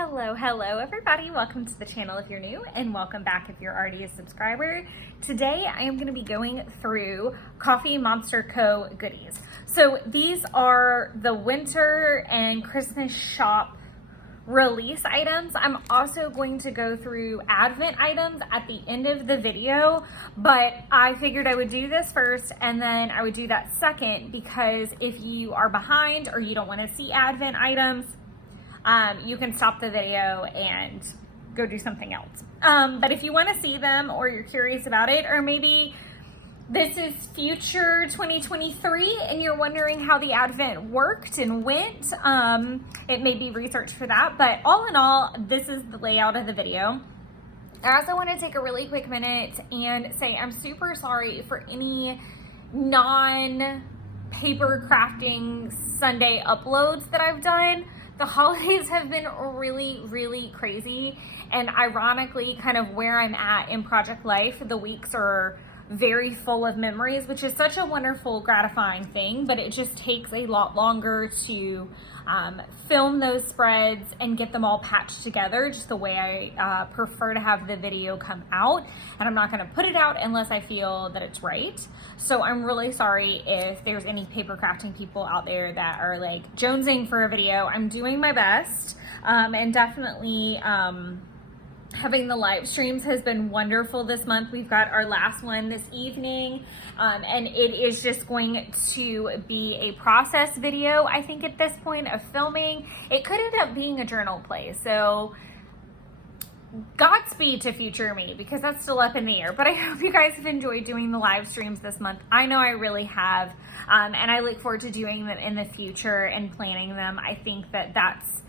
Hello everybody. Welcome to the channel if you're new, and welcome back if you're already a subscriber. Today I am going to be going through Coffee Monster Co. goodies. So these are the winter and Christmas shop release items. I'm also going to go through Advent items at the end of the video, but I figured I would do this first and then I would do that second, because if you are behind or you don't want to see Advent items, you can stop the video and go do something else. But if you want to see them, or you're curious about it, or maybe this is future 2023 and you're wondering how the Advent worked and went, it may be research for that. But all in all, this is the layout of the video. I also want to take a really quick minute and say I'm super sorry for any non-paper crafting Sunday uploads that I've done. The holidays have been really crazy, and ironically, kind of where I'm at in project life, the weeks are very full of memories, which is such a wonderful, gratifying thing, but it just takes a lot longer to film those spreads and get them all patched together just the way I prefer to have the video come out. And I'm not going to put it out unless I feel that it's right. So I'm really sorry if there's any paper crafting people out there that are like jonesing for a video. I'm doing my best, and definitely having the live streams has been wonderful this month. We've got our last one this evening, and it is just going to be a process video, I think, at this point of filming. It could end up being a journal play, so Godspeed to future me, because that's still up in the air. But I hope you guys have enjoyed doing the live streams this month. I know I really have, and I look forward to doing them in the future and planning them. I think that that's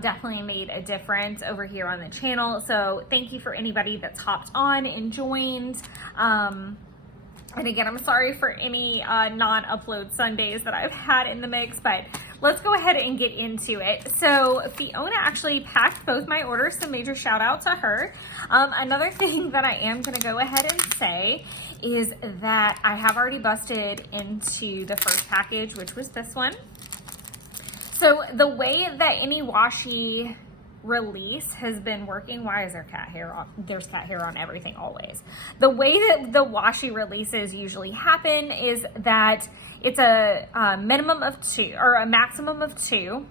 definitely made a difference over here on the channel. So thank you for anybody that's hopped on and joined. And again, I'm sorry for any non-upload Sundays that I've had in the mix, but let's go ahead and get into it. So Fiona actually packed both my orders, so major shout out to her. Another thing that I am going to go ahead and say is that I have already busted into the first package, which was this one. So the way that any washi release has been working, why is there cat hair on? There's cat hair on everything always. The way that the washi releases usually happen is that it's a minimum of 2 or a maximum of 2.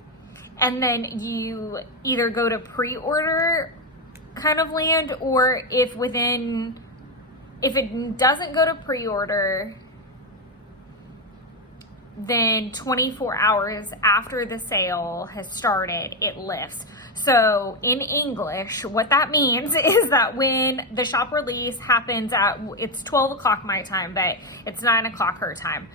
And then you either go to pre-order kind of land, or if it doesn't go to pre-order, then 24 hours after the sale has started, it lifts. So in English, what that means is that when the shop release happens at, it's 12 o'clock my time, but it's 9 o'clock her time.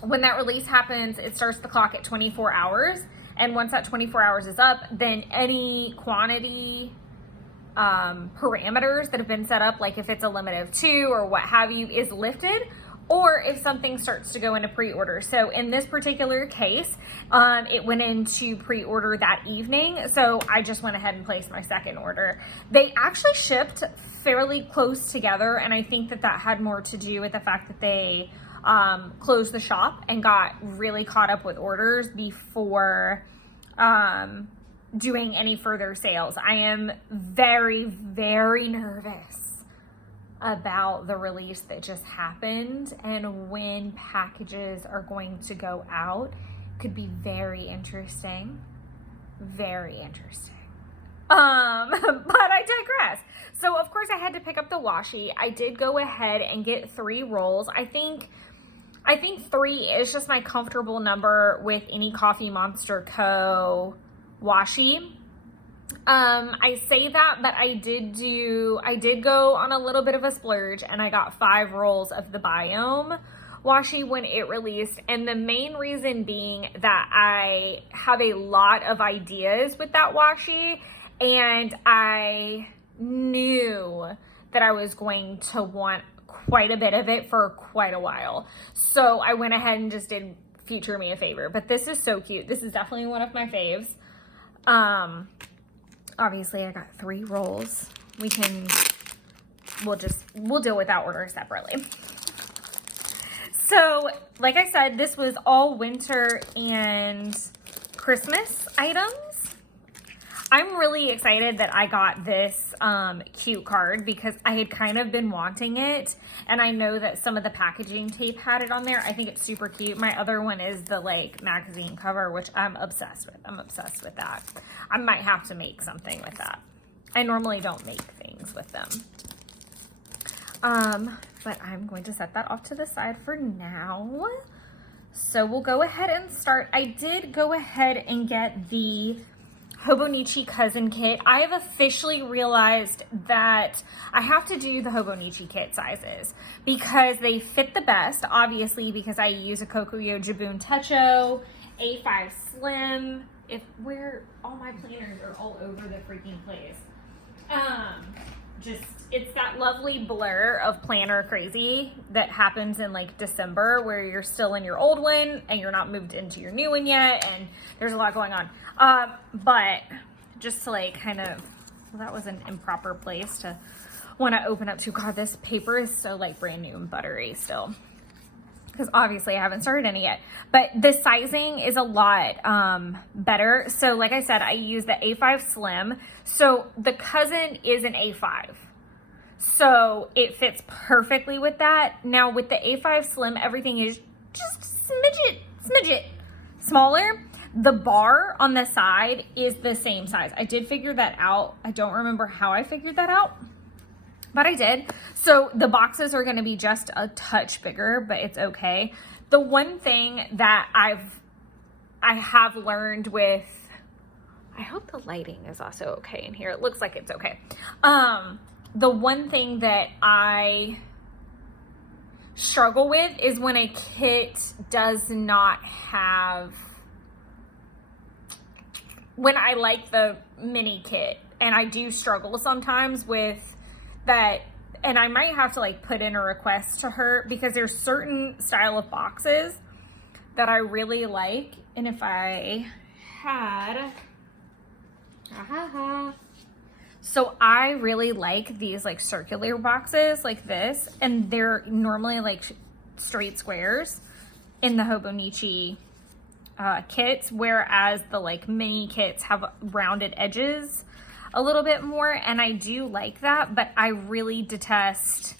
When that release happens, it starts the clock at 24 hours. And once that 24 hours is up, then any quantity parameters that have been set up, like if it's a limit of 2 or what have you, is lifted, or if something starts to go into pre-order. So in this particular case, it went into pre-order that evening. So I just went ahead and placed my second order. They actually shipped fairly close together, and I think that that had more to do with the fact that they closed the shop and got really caught up with orders before doing any further sales. I am very nervous about the release that just happened, and when packages are going to go out. Could be very interesting. But I digress. So of course I had to pick up the washi. I did go ahead and get 3 rolls. I think 3 is just my comfortable number with any Coffee Monster Co. washi. I say that, but I did go on a little bit of a splurge, and I got 5 rolls of the Biome washi when it released. And the main reason being that I have a lot of ideas with that washi, and I knew that I was going to want quite a bit of it for quite a while. So I went ahead and just did future me a favor. But this is so cute. This is definitely one of my faves. Obviously I got 3 rolls. We'll deal with that order separately. So like I said, this was all winter and Christmas items. I'm really excited that I got this cute card because I had kind of been wanting it, and I know that some of the packaging tape had it on there. I think it's super cute. My other one is the like magazine cover, which I'm obsessed with. I'm obsessed with that. I might have to make something with that. I normally don't make things with them. But I'm going to set that off to the side for now. So we'll go ahead and start. I did go ahead and get the Hobonichi Cousin Kit. I have officially realized that I have to do the Hobonichi kit sizes because they fit the best, obviously, because I use a Kokuyo Jabun Techo, A5 Slim, where all my planners are all over the freaking place. It's that lovely blur of planner crazy that happens in like December where you're still in your old one and you're not moved into your new one yet, and there's a lot going on. But just to like kind of, well, that was an improper place to want to open up to. God, this paper is so like brand new and buttery still, because obviously I haven't started any yet, but the sizing is a lot better. So like I said, I use the A5 Slim. So the Cousin is an A5. So it fits perfectly with that. Now with the A5 Slim, everything is just smidget smaller. The bar on the side is the same size. I did figure that out. I don't remember how I figured that out, but I did. So the boxes are gonna be just a touch bigger, but it's okay. The one thing that I have learned with, I hope the lighting is also okay in here. It looks like it's okay. The one thing that I struggle with is when a kit does not have, when I like the mini kit, and I do struggle sometimes with that, and I might have to like put in a request to her because there's certain style of boxes that I really like, and if I had, so I really like these like circular boxes like this, and they're normally like straight squares in the Hobonichi kits, whereas the like mini kits have rounded edges a little bit more, and I do like that, but I really detest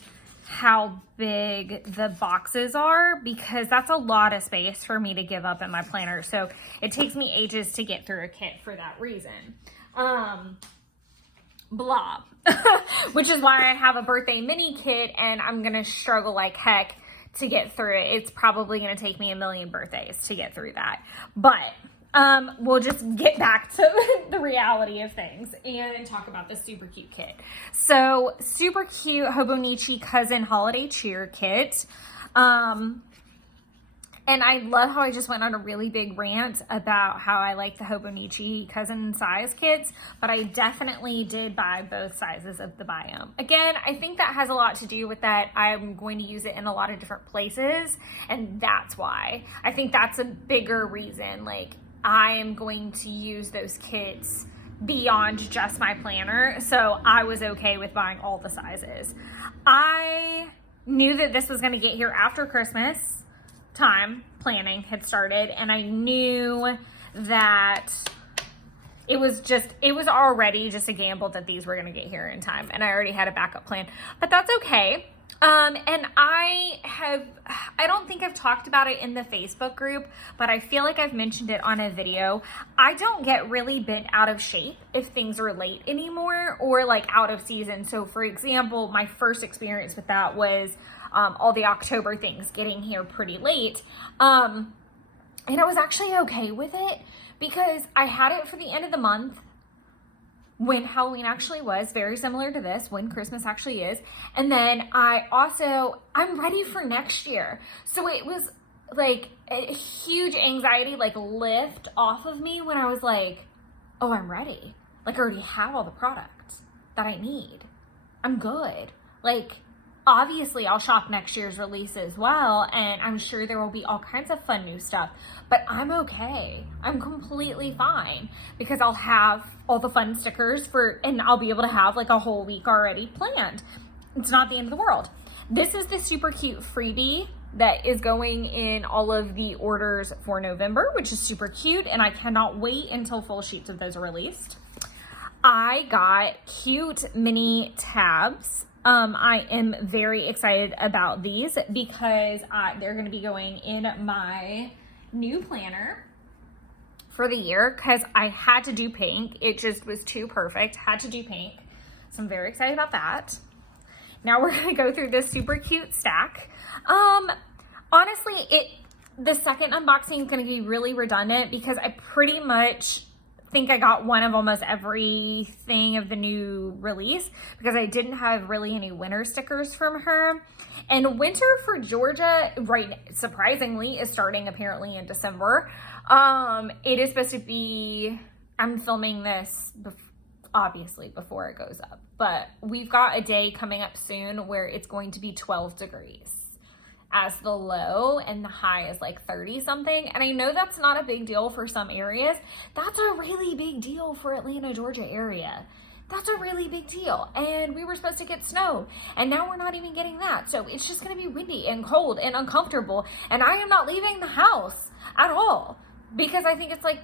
how big the boxes are because that's a lot of space for me to give up in my planner. So it takes me ages to get through a kit for that reason. Blah. Which is why I have a birthday mini kit, and I'm gonna struggle like heck to get through it. It's probably gonna take me a million birthdays to get through that. But we'll just get back to the reality of things and talk about this super cute kit. So super cute Hobonichi Cousin Holiday Cheer Kit. And I love how I just went on a really big rant about how I like the Hobonichi Cousin size kits, but I definitely did buy both sizes of the Biome. Again, I think that has a lot to do with that I'm going to use it in a lot of different places, and that's why. I think that's a bigger reason. Like, I am going to use those kits beyond just my planner, so I was okay with buying all the sizes. I knew that this was going to get here after Christmas time. Planning had started, and I knew that it was already just a gamble that these were going to get here in time, and I already had a backup plan, but that's okay. And I don't think I've talked about it in the Facebook group, but I feel like I've mentioned it on a video. I don't get really bent out of shape if things are late anymore or like out of season. So for example, my first experience with that was all the October things getting here pretty late. And I was actually okay with it because I had it for the end of the month when Halloween actually was, very similar to this, when Christmas actually is. And then I'm ready for next year. So it was like a huge anxiety like lift off of me when I was like, oh, I'm ready. Like I already have all the products that I need. I'm good. Like, obviously I'll shop next year's release as well, and I'm sure there will be all kinds of fun new stuff, but I'm okay. I'm completely fine because I'll have all the fun stickers and I'll be able to have like a whole week already planned. It's not the end of the world. This is the super cute freebie that is going in all of the orders for November, which is super cute, and I cannot wait until full sheets of those are released. I got cute mini tabs. I am very excited about these because they're going to be going in my new planner for the year because I had to do pink. It just was too perfect. Had to do pink. So I'm very excited about that. Now we're going to go through this super cute stack. Honestly, the second unboxing is going to be really redundant because I pretty much think I got one of almost everything of the new release because I didn't have really any winter stickers from her. And winter for Georgia, right, surprisingly, is starting apparently in December. It is supposed to be, I'm filming this obviously before it goes up, but we've got a day coming up soon where it's going to be 12 degrees as the low and the high is like 30 something. And I know that's not a big deal for some areas. That's a really big deal for Atlanta, Georgia area. That's a really big deal. And we were supposed to get snow and now we're not even getting that. So it's just going to be windy and cold and uncomfortable. And I am not leaving the house at all because I think it's like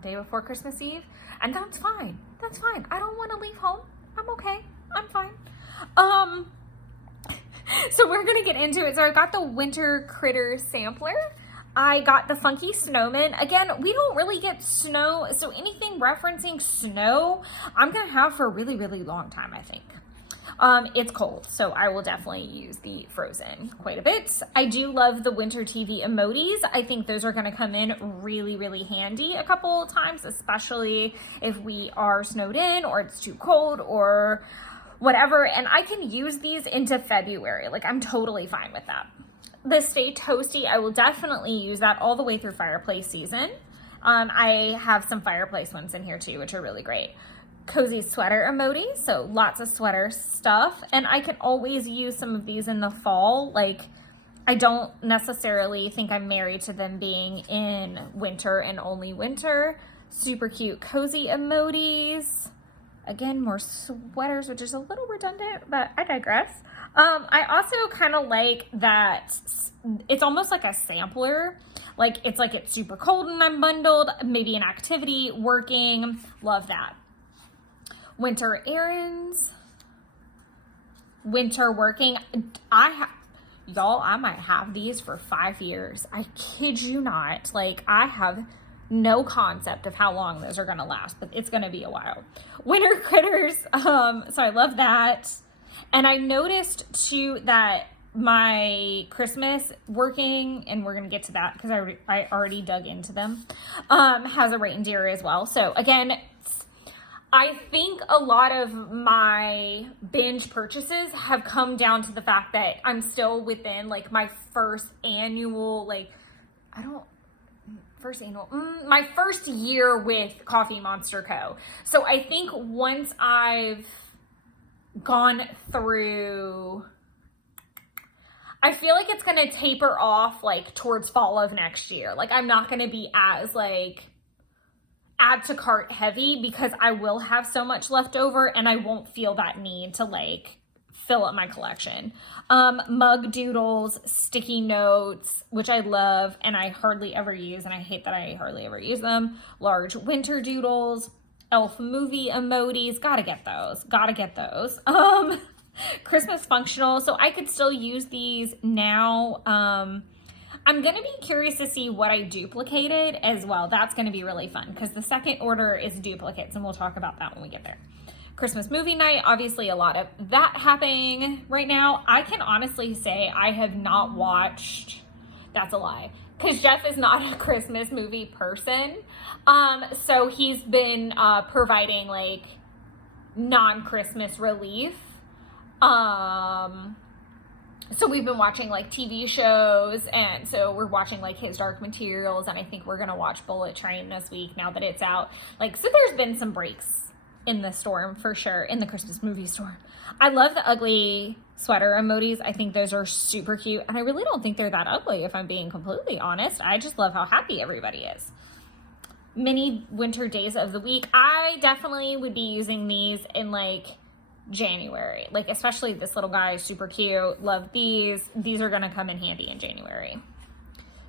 day before Christmas Eve. And that's fine. That's fine. I don't want to leave home. I'm okay. I'm fine. So we're going to get into it. So I got the Winter Critter Sampler. I got the Funky Snowman. Again, we don't really get snow. So anything referencing snow, I'm going to have for a really, really long time, I think. It's cold, so I will definitely use the Frozen quite a bit. I do love the winter TV emojis. I think those are going to come in really, really handy a couple times, especially if we are snowed in or it's too cold or whatever. And I can use these into February. Like, I'm totally fine with that. The Stay Toasty, I will definitely use that all the way through fireplace season. I have some fireplace ones in here too, which are really great. Cozy sweater emoji, so lots of sweater stuff. And I can always use some of these in the fall. Like, I don't necessarily think I'm married to them being in winter and only winter. Super cute cozy emojis. Again, more sweaters, which is a little redundant, but I digress. I also kind of like that it's almost like a sampler. Like, it's super cold and I'm bundled, maybe an activity, working. Love that. Winter errands, winter working. Y'all, I might have these for 5 years. I kid you not. Like, I have no concept of how long those are going to last, but it's going to be a while. Winter critters. So I love that. And I noticed too that my Christmas working, and we're going to get to that because I already dug into them, has a reindeer as well. So again, I think a lot of my binge purchases have come down to the fact that I'm still within like my first annual, my first year with Coffee Monster Co. So I think once I've gone through, I feel like it's going to taper off like towards fall of next year. Like, I'm not going to be as like add to cart heavy because I will have so much left over and I won't feel that need to like fill up my collection. Mug doodles, sticky notes, which I love and I hardly ever use, and I hate that I hardly ever use them. Large winter doodles, elf movie emojis, gotta get those. Christmas functional, so I could still use these now. I'm going to be curious to see what I duplicated as well. That's going to be really fun because the second order is duplicates, and we'll talk about that when we get there. Christmas movie night, obviously a lot of that happening right now. I can honestly say I have not watched, that's a lie, because Jeff is not a Christmas movie person. So he's been providing like non-Christmas relief. So we've been watching like TV shows, and so we're watching like His Dark Materials, and I think we're gonna watch Bullet Train this week now that it's out. Like, so there's been some breaks in the storm for sure, in the Christmas movie storm. I love the ugly sweater emojis. I think those are super cute, and I really don't think they're that ugly if I'm being completely honest. I just love how happy everybody is. Mini winter days of the week. I definitely would be using these in like January, like especially this little guy is super cute. Love these. These are gonna come in handy in January.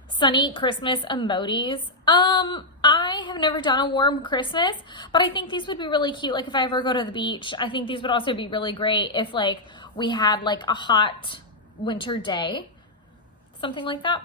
Sunny Christmas emojis. I I have never done a warm Christmas, but I think these would be really cute. Like if I ever go to the beach, I think these would also be really great if like we had like a hot winter day, something like that.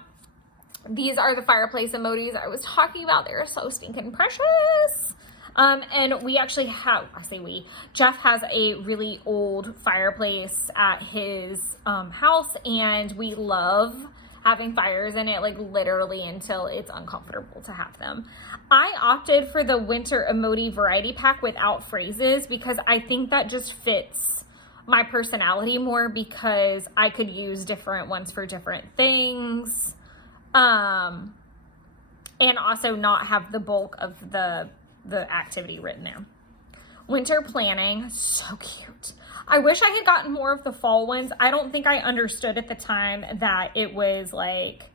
These are the fireplace emojis I was talking about. They're so stinking precious. And we actually have, I say we, Jeff has a really old fireplace at his house, and we love having fires in it, like literally until it's uncomfortable to have them. I opted for the winter emoji variety pack without phrases because I think that just fits my personality more, because I could use different ones for different things. And also not have the bulk of the activity written there. Winter planning, so cute. I wish I had gotten more of the fall ones. I don't think I understood at the time that it was like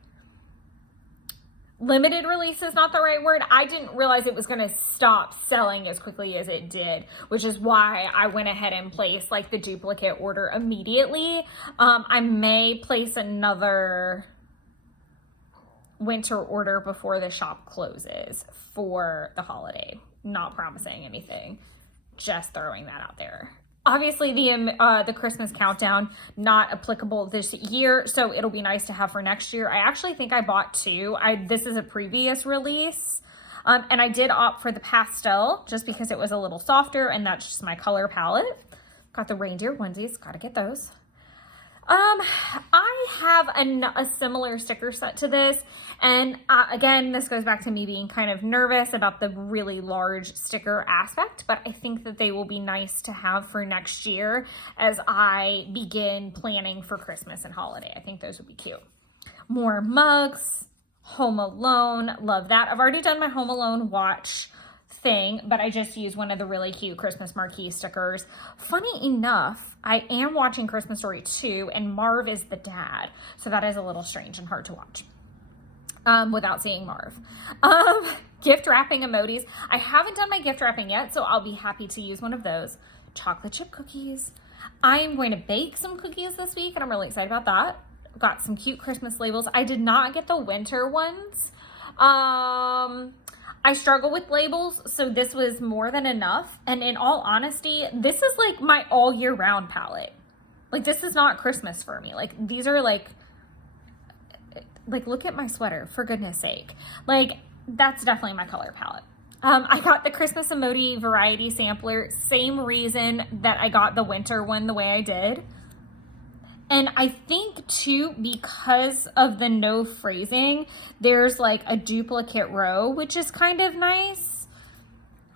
limited release is not the right word. I didn't realize it was going to stop selling as quickly as it did, which is why I went ahead and placed like the duplicate order immediately. I may place another winter order before the shop closes for the holiday. Not promising anything, just throwing that out there. Obviously the Christmas countdown not applicable this year, so it'll be nice to have for next year. I actually think I bought two. This is a previous release, and I did opt for the pastel just because it was a little softer, and that's just my color palette. Got the reindeer onesies, gotta get those. I have a similar sticker set to this, and again, this goes back to me being kind of nervous about the really large sticker aspect, but I think that they will be nice to have for next year as I begin planning for Christmas and holiday. I think those would be cute. More mugs, Home Alone, love that. I've already done my Home Alone watch thing, but I just used one of the really cute Christmas marquee stickers. Funny enough, I am watching Christmas Story 2, and Marv is the dad, so that is a little strange and hard to watch without seeing Marv. Gift wrapping emojis. I haven't done my gift wrapping yet, so I'll be happy to use one of those. Chocolate chip cookies. I am going to bake some cookies this week, and I'm really excited about that. Got some cute Christmas labels. I did not get the winter ones. I struggle with labels, so this was more than enough. And in all honesty, this is like my all year round palette. Like, this is not Christmas for me. Like, these are like look at my sweater, for goodness sake. Like, that's definitely my color palette. I got the Christmas emoji variety sampler, same reason that I got the winter one the way I did. And I think too, because of the no phrasing, there's like a duplicate row, which is kind of nice.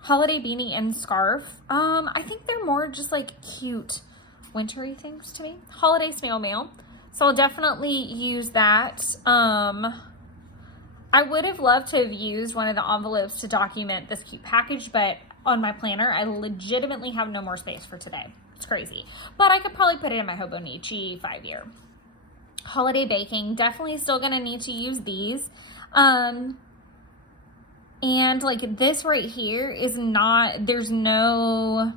Holiday beanie and scarf. I think they're more just like cute wintry things to me. Holiday snail mail. So I'll definitely use that. I would have loved to have used one of the envelopes to document this cute package, but on my planner, I legitimately have no more space for today. It's crazy, but I could probably put it in my Hobonichi 5-year. Holiday baking, definitely still gonna need to use these. And like this right here is not, there's no,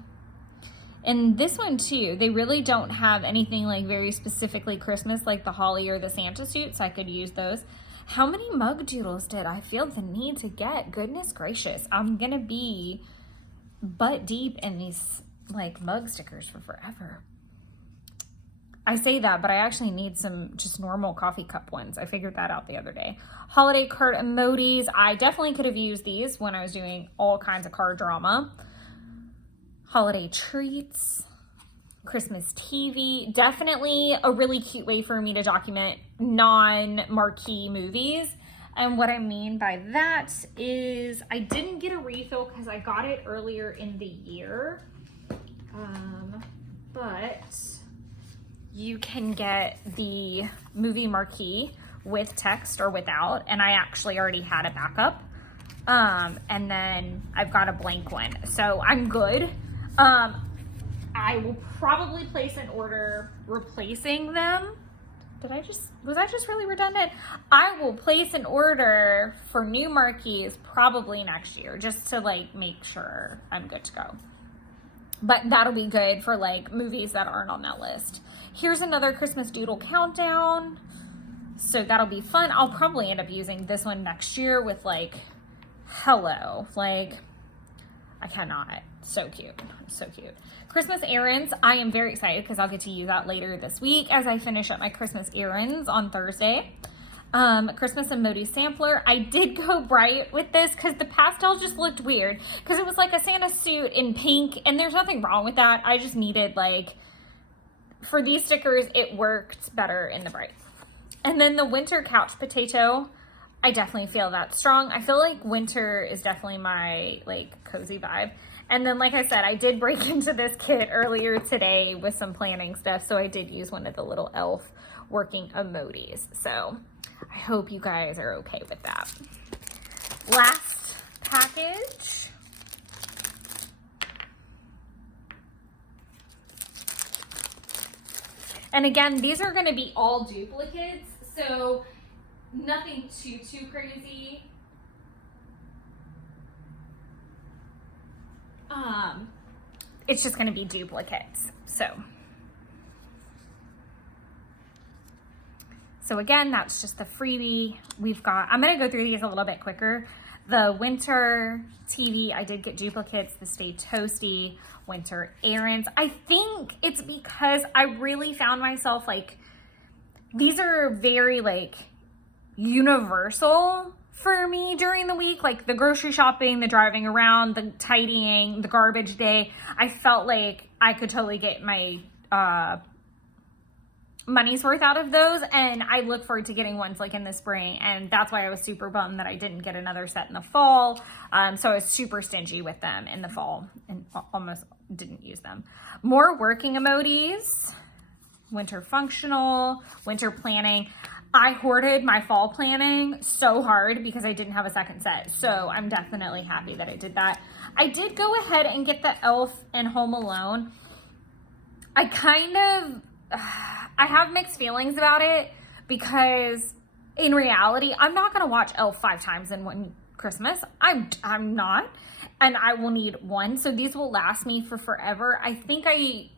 and this one too, they really don't have anything like very specifically Christmas like the holly or the Santa suit, so I could use those. How many mug doodles did I feel the need to get? Goodness gracious, I'm gonna be butt deep in these like mug stickers for forever. I say that, but I actually need some just normal coffee cup ones. I figured that out the other day. Holiday card emojis. I definitely could have used these when I was doing all kinds of card drama. Holiday treats. Christmas TV. Definitely a really cute way for me to document non-marquee movies. And what I mean by that is I didn't get a refill because I got it earlier in the year. But you can get the movie marquee with text or without, and I actually already had a backup. And then I've got a blank one, so I'm good. I will probably place an order replacing them. Was I just really redundant? I will place an order for new marquees probably next year, just to like make sure I'm good to go. But that'll be good for like movies that aren't on that list. Here's another Christmas doodle countdown. So that'll be fun. I'll probably end up using this one next year with like hello, like, I cannot. So cute. So cute. Christmas errands. I am very excited because I'll get to use that later this week as I finish up my Christmas errands on Thursday. Christmas emoji sampler. I did go bright with this because the pastel just looked weird because it was like a Santa suit in pink, and there's nothing wrong with that. I just needed, like, for these stickers, it worked better in the bright. And then the winter couch potato. I definitely feel that strong. I feel like winter is definitely my, like, cozy vibe. And then, like I said, I did break into this kit earlier today with some planning stuff. So I did use one of the little elf working emojis. So I hope you guys are okay with that. Last package. And again, these are going to be all duplicates. So nothing too crazy. It's just going to be duplicates. So again, that's just the freebie we've got. I'm going to go through these a little bit quicker. The winter TV, I did get duplicates. The Stay Toasty, winter errands. I think it's because I really found myself, like, these are very, like, universal for me during the week, like the grocery shopping, the driving around, the tidying, the garbage day. I felt like I could totally get my money's worth out of those, and I look forward to getting ones like in the spring, and that's why I was super bummed that I didn't get another set in the fall. So I was super stingy with them in the fall and almost didn't use them. More working emojis, winter functional, winter planning. I hoarded my fall planning so hard because I didn't have a second set. So I'm definitely happy that I did that. I did go ahead and get the Elf and Home Alone. I have mixed feelings about it because in reality, I'm not going to watch Elf 5 times in one Christmas. I'm not, and I will need one. So these will last me for forever. I think I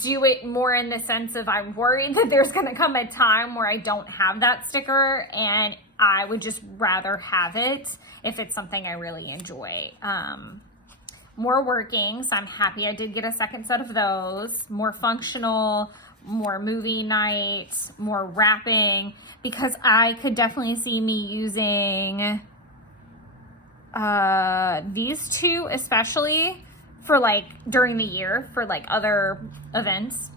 do it more in the sense of I'm worried that there's going to come a time where I don't have that sticker, and I would just rather have it if it's something I really enjoy. More working, so I'm happy I did get a second set of those. More functional, more movie night, more wrapping, because I could definitely see me using these two especially for, like, during the year for, like, other events.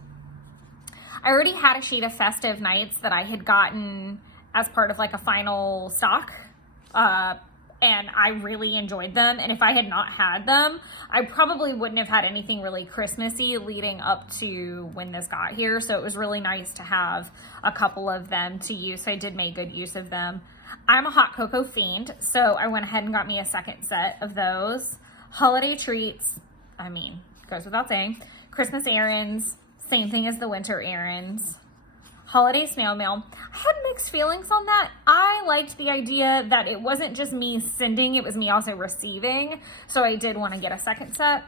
I already had a sheet of festive nights that I had gotten as part of, like, a final stock, and I really enjoyed them. And if I had not had them, I probably wouldn't have had anything really Christmassy leading up to when this got here. So it was really nice to have a couple of them to use. So I did make good use of them. I'm a hot cocoa fiend, so I went ahead and got me a second set of those. Holiday treats, I mean, goes without saying. Christmas errands, same thing as the winter errands. Holiday snail mail. I had mixed feelings on that. I liked the idea that it wasn't just me sending, it was me also receiving. So I did want to get a second set.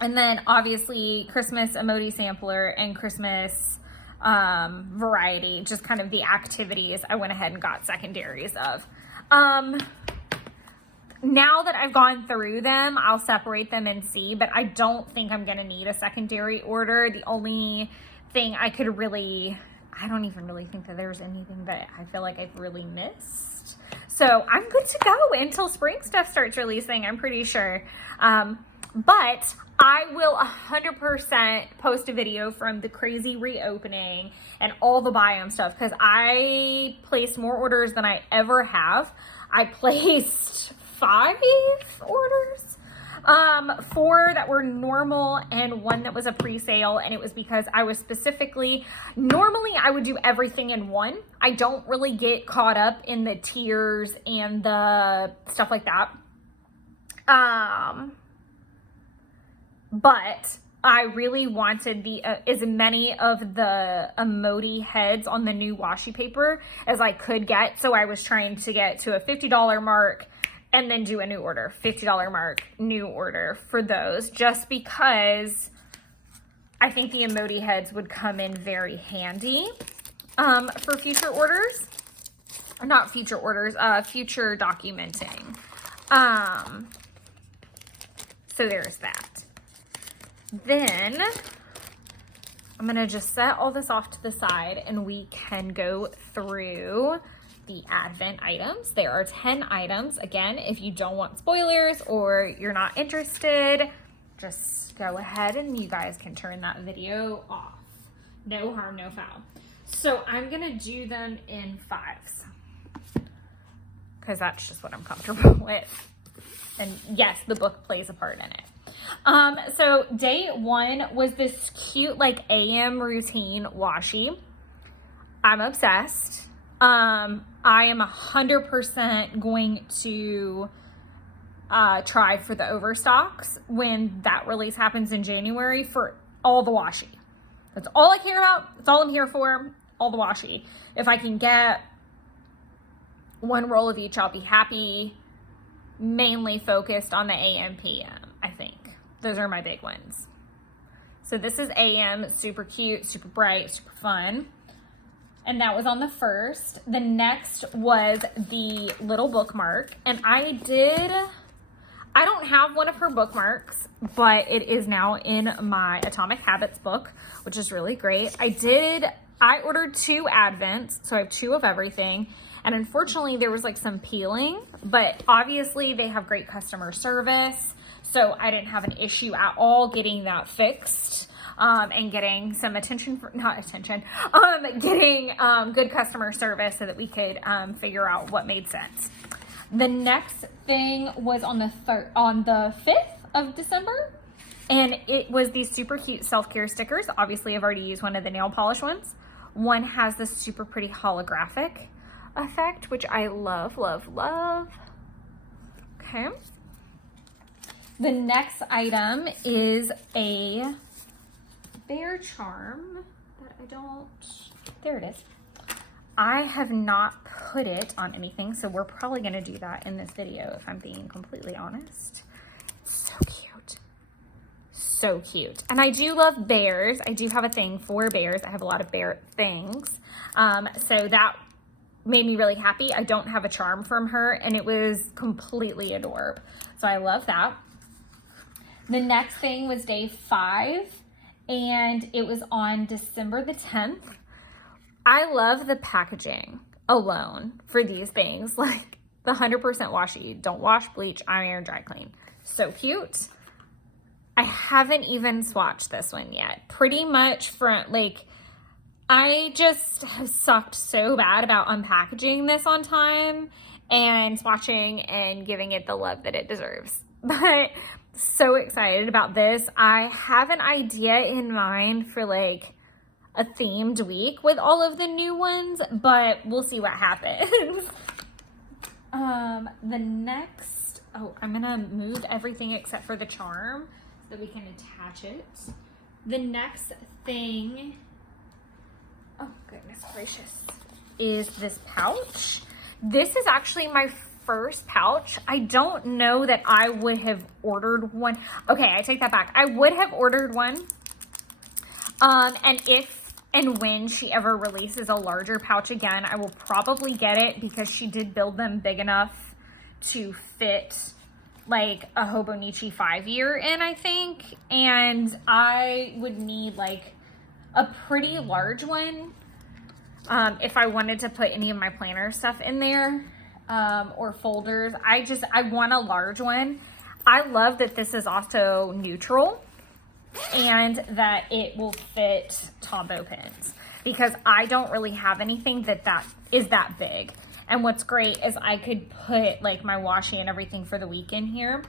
And then obviously Christmas emoji sampler and Christmas variety, just kind of the activities I went ahead and got secondaries of. Now that I've gone through them, I'll separate them and see, but I don't think I'm going to need a secondary order. The only thing I could really, I don't even really think that there's anything that I feel like I've really missed. So I'm good to go until spring stuff starts releasing, I'm pretty sure. But I will 100% post a video from the crazy reopening and all the biome stuff, because I placed more orders than I ever have. I placed 5 orders. 4 that were normal and 1 that was a pre-sale, and it was because I was specifically, normally I would do everything in one. I don't really get caught up in the tiers and the stuff like that. But I really wanted the as many of the emoji heads on the new washi paper as I could get, so I was trying to get to a $50 mark and then do a new order, $50 mark, new order for those, just because I think the emoji heads would come in very handy for future orders. not future orders, future documenting. So there's that. Then I'm gonna just set all this off to the side and we can go through the Advent items. There are 10 items. Again, if you don't want spoilers or you're not interested, just go ahead and you guys can turn that video off. No harm, no foul. So I'm gonna do them in 5s because that's just what I'm comfortable with. And yes, the book plays a part in it. So day 1 was this cute like AM routine washi. I'm obsessed. I am 100% going to try for the overstocks when that release happens in January for all the washi. That's all I care about. That's all I'm here for. All the washi. If I can get 1 roll of each, I'll be happy. Mainly focused on the AM PM, I think. Those are my big ones. So this is AM, super cute, super bright, super fun. And that was on the 1st. The next was the little bookmark. And I don't have one of her bookmarks, but it is now in my Atomic Habits book, which is really great. I ordered 2 Advents, so I have 2 of everything. And unfortunately there was like some peeling, but obviously they have great customer service. So I didn't have an issue at all getting that fixed. And getting some getting good customer service so that we could figure out what made sense. The next thing was on the 5th of December, and it was these super cute self-care stickers. Obviously, I've already used one of the nail polish ones. One has this super pretty holographic effect, which I love, love, love. Okay. The next item is a bear charm that there it is. I have not put it on anything, so we're probably gonna do that in this video if I'm being completely honest. So cute. So cute. And I do love bears. I do have a thing for bears. I have a lot of bear things. So that made me really happy. I don't have a charm from her and it was completely adorable. So I love that. The next thing was day 5. And it was on December the 10th. I love the packaging alone for these things. Like the 100% washi. Don't wash, bleach, iron, dry clean. So cute. I haven't even swatched this one yet. Pretty much I just have sucked so bad about unpackaging this on time and swatching and giving it the love that it deserves. But so excited about this. I have an idea in mind for like a themed week with all of the new ones, but we'll see what happens. The next, I'm gonna move everything except for the charm so that we can attach it. The next thing, oh goodness gracious, is this pouch. This is actually my first pouch. I don't know that I would have ordered one. Okay, I take that back. I would have ordered one. And if and when she ever releases a larger pouch again, I will probably get it because she did build them big enough to fit like a Hobonichi 5-year in, I think. And I would need like a pretty large one if I wanted to put any of my planner stuff in there. Or folders. I want a large one. I love that this is also neutral and that it will fit Tombow pins because I don't really have anything that is that big. And what's great is I could put like my washi and everything for the week in here.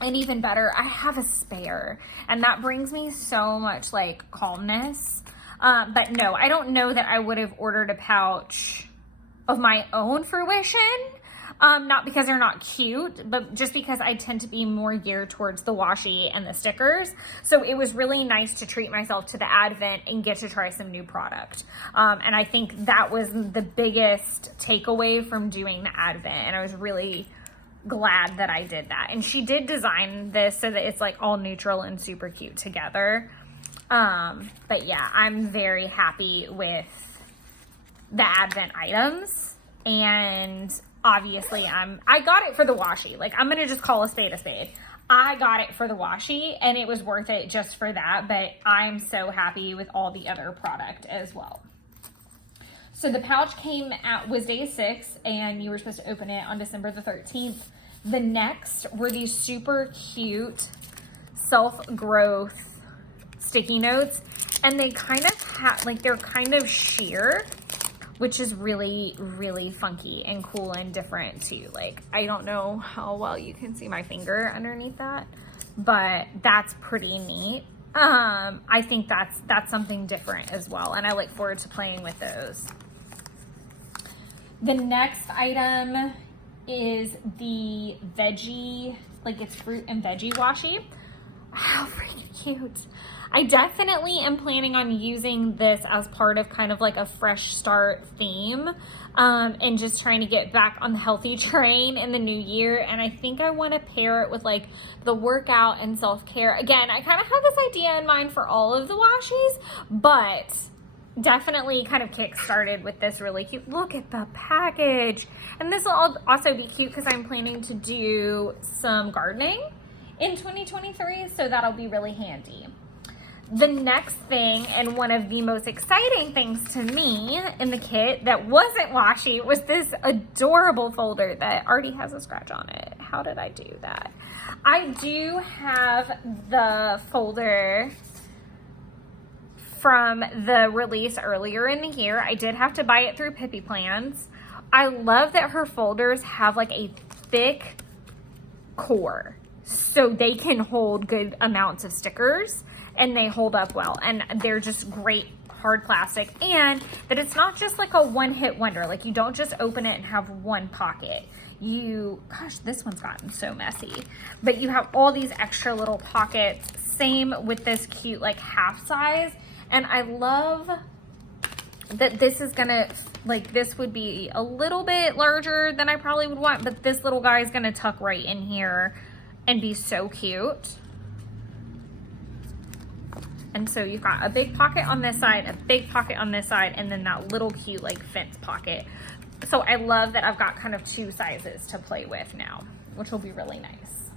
And even better, I have a spare and that brings me so much like calmness. But no, I don't know that I would have ordered a pouch of my own fruition, not because they're not cute, but just because I tend to be more geared towards the washi and the stickers. So it was really nice to treat myself to the Advent and get to try some new product. And I think that was the biggest takeaway from doing the Advent. And I was really glad that I did that. And she did design this so that it's like all neutral and super cute together. But yeah, I'm very happy with the Advent items And obviously I got it for the washi. Like, I'm gonna just call a spade a spade. I got it for the washi and it was worth it just for that, but I'm so happy with all the other product as well. So the pouch was day 6 and you were supposed to open it on December the 13th. The next were these super cute self-growth sticky notes, and they kind of have, like, they're kind of sheer, which is really, really funky and cool and different too. Like, I don't know how well you can see my finger underneath that, but that's pretty neat. I think that's something different as well, and I look forward to playing with those. The next item is the veggie, like, it's fruit and veggie washi. How freaking cute. I definitely am planning on using this as part of kind of like a fresh start theme, and just trying to get back on the healthy train in the new year. And I think I want to pair it with like the workout and self-care. Again, I kind of have this idea in mind for all of the washies, but definitely kind of kick-started with this really cute. Look at the package. And this will also be cute because I'm planning to do some gardening in 2023, so that'll be really handy. The next thing, and one of the most exciting things to me in the kit that wasn't washi, was this adorable folder that already has a scratch on it. How did I do that? I do have the folder from the release earlier in the year. I did have to buy it through Pippi Plans. I love that her folders have like a thick core, so they can hold good amounts of stickers and they hold up well, and they're just great hard plastic. And that it's not just like a one-hit wonder. Like, you don't just open it and have one pocket. Gosh, this one's gotten so messy, but you have all these extra little pockets. Same with this cute like half size. And I love that this is gonna, like, this would be a little bit larger than I probably would want, but this little guy is gonna tuck right in here and be so cute. And so you've got a big pocket on this side, a big pocket on this side, and then that little cute like fence pocket. So I love that I've got kind of 2 sizes to play with now, which will be really nice.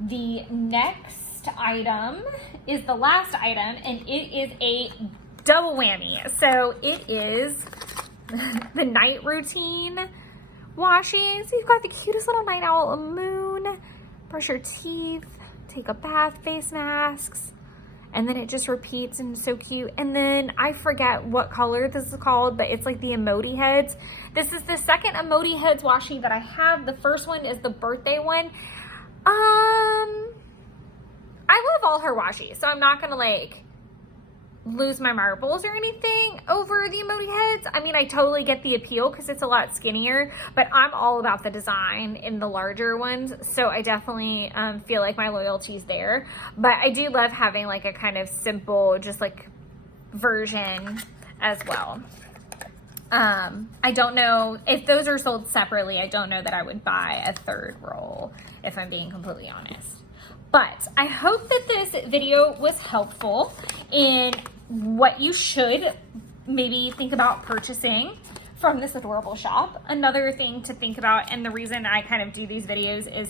The next item is the last item, and it is a double whammy. So it is the night routine washi. So you've got the cutest little night owl, a moon, brush your teeth, take a bath, face masks, and then it just repeats, and so cute. And then I forget what color this is called, but it's like the emoji heads. This is the second emoji heads washi that I have. The first one is the birthday one. I love all her washi, so I'm not gonna like lose my marbles or anything over the emoji heads. I mean, I totally get the appeal because it's a lot skinnier, but I'm all about the design in the larger ones, so I definitely feel like my loyalty's there. But I do love having like a kind of simple, just like version as well. I don't know if those are sold separately. I don't know that I would buy a 3rd roll, if I'm being completely honest. But I hope that this video was helpful in what you should maybe think about purchasing from this adorable shop. Another thing to think about, and the reason I kind of do these videos, is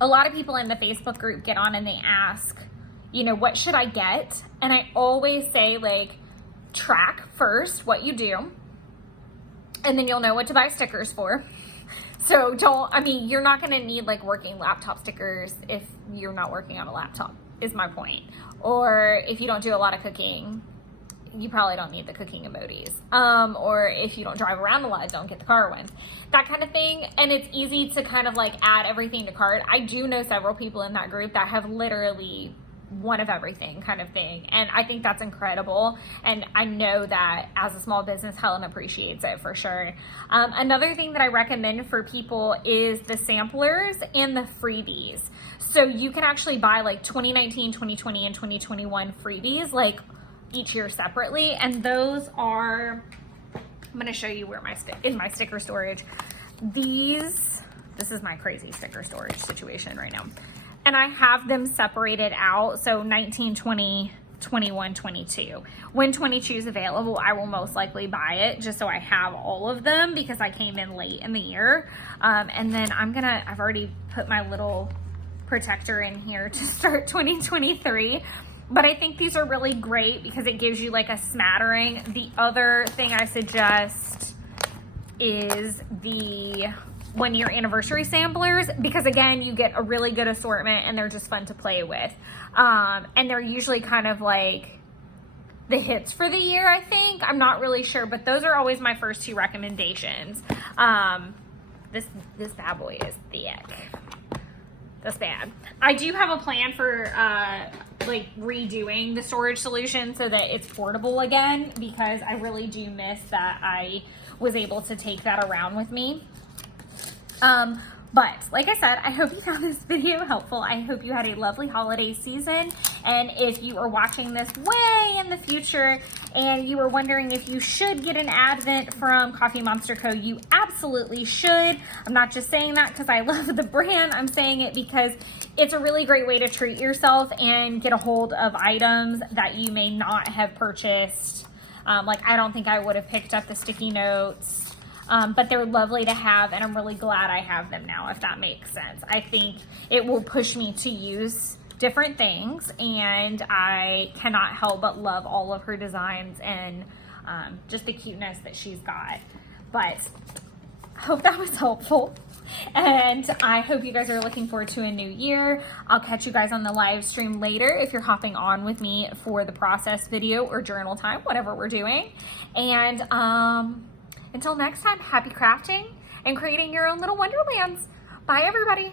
a lot of people in the Facebook group get on and they ask, you know, what should I get? And I always say, like, track first what you do, and then you'll know what to buy stickers for. So you're not gonna need like working laptop stickers if you're not working on a laptop, is my point. Or if you don't do a lot of cooking, you probably don't need the cooking emojis. Or if you don't drive around a lot, don't get the car ones, that kind of thing. And it's easy to kind of like add everything to cart. I do know several people in that group that have literally one of everything kind of thing, and I think that's incredible. And I know that as a small business, Helen appreciates it for sure. Another thing that I recommend for people is the samplers and the freebies. So you can actually buy like 2019, 2020, and 2021 freebies like each year separately, and those are, I'm going to show you where in my sticker storage. This is my crazy sticker storage situation right now. And I have them separated out. So 19, 20, 21, 22. When 22 is available, I will most likely buy it just so I have all of them because I came in late in the year. And then I've already put my little protector in here to start 2023. But I think these are really great because it gives you like a smattering. The other thing I suggest is the 1 year anniversary samplers, because again, you get a really good assortment and they're just fun to play with. And they're usually kind of like the hits for the year, I think. I'm not really sure, but those are always my first 2 recommendations. This bad boy is thick. That's bad. I do have a plan for like redoing the storage solution so that it's portable again, because I really do miss that I was able to take that around with me. But like I said, I hope you found this video helpful. I hope you had a lovely holiday season. And if you are watching this way in the future and you were wondering if you should get an Advent from Coffee Monster Co., you absolutely should. I'm not just saying that because I love the brand. I'm saying it because it's a really great way to treat yourself and get a hold of items that you may not have purchased. Like I don't think I would have picked up the sticky notes. But they're lovely to have, and I'm really glad I have them now, if that makes sense. I think it will push me to use different things, and I cannot help but love all of her designs and just the cuteness that she's got. But I hope that was helpful, and I hope you guys are looking forward to a new year. I'll catch you guys on the live stream later if you're hopping on with me for the process video or journal time, whatever we're doing. And until next time, happy crafting and creating your own little wonderlands. Bye, everybody.